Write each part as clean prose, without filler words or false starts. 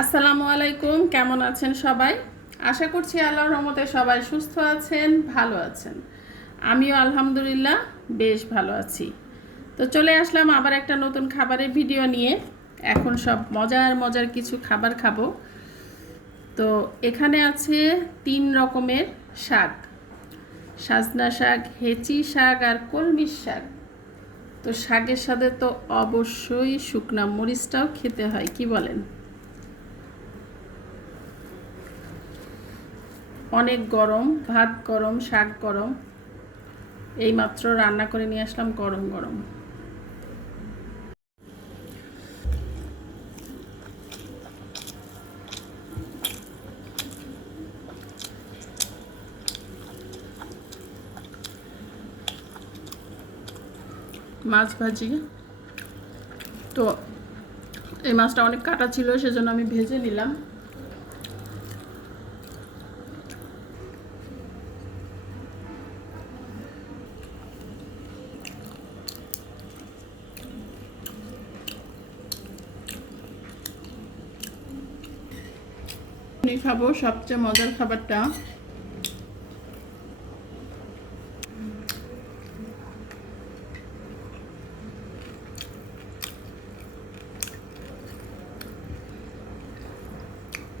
আসসালামু আলাইকুম, কেমন আছেন সবাই? আশা করছি আল্লাহর রহমতে সবাই সুস্থ আছেন, ভালো আছেন। আমিও আলহামদুলিল্লাহ বেশ ভালো আছি। তো চলে আসলাম আবার একটা নতুন খাবারের ভিডিও নিয়ে। এখন সব মজার মজার কিছু খাবার খাবো। তো এখানে আছে 3 রকমের শাক: সাজনা শাক, হেঁচি শাক আর কলমি শাক। তো শাকের সাথে তো অবশ্যই শুকনা মরিচটাও খেতে হয়, কি বলেন? অনেক গরম, ভাত গরম, শাক গরম, এইমাত্র রান্না করে নিয়ে আসলাম গরম গরম। মাছ ভাজি। তো এই মাছটা অনেক কাটা ছিল, সেজন্য আমি ভেজে নিলাম। খাবো সবচেয়ে মজার খাবারটা।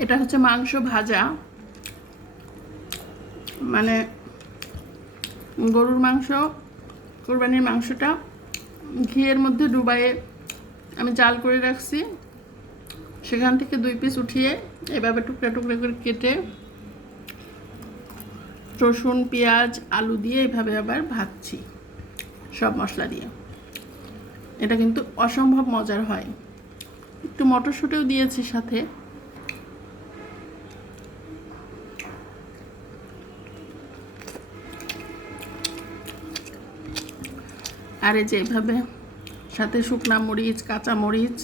এটা হচ্ছে মাংস ভাজা, মানে গরুর মাংস, কোরবানির মাংসটা ঘিয়ের মধ্যে ডুবাইয়ে আমি জাল করে রাখছি। সেখান থেকে 2 পিস উঠিয়ে এভাবে টুকরা টুকরা করে কেটে রসুন, পেঁয়াজ, আলু দিয়ে এভাবে আবার ভাজছি সব মশলা দিয়ে। এটা কিন্তু অসম্ভব মজার হয়। একটু মটরশুঁটিও দিয়েছি সাথে। আর এই যে এভাবে সাথে শুকনা মরিচ, কাঁচা মরিচ।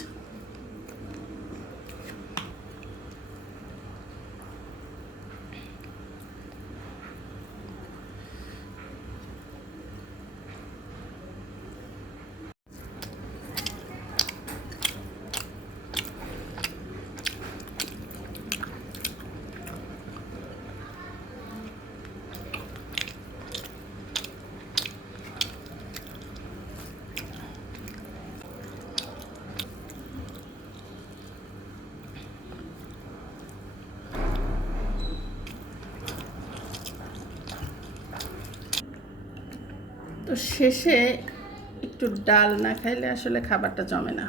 তো শেষে একটু ডাল না খাইলে আসলে খাবারটা জমে না।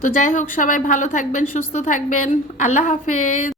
তো যাই হোক, সবাই ভালো থাকবেন, সুস্থ থাকবেন। আল্লাহ হাফেজ।